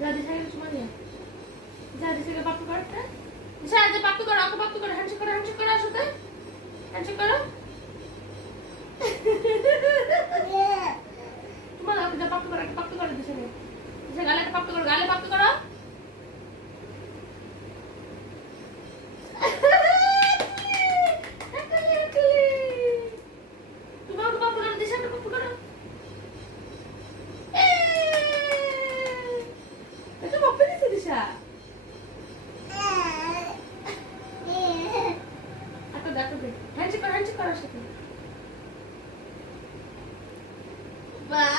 যা দিশা গেছে মানিয়া যা দিশাকে পাপ্পু করতে দিশা আজ পাপ্পু করো আমাকে পাপ্পু করো হ্যান্ডশেক করো আসতে হ্যান্ডশেক করো তোমার আমাকে পাপ্পু করো দিশাকে দিশা গালে পাপ্পু করো তোমাকে পাপ্পু করো দিশাকে পাপ্পু করো এটা পাপ্পু দিছে দিশা দেখো হ্যান্ডশেক করো সাথে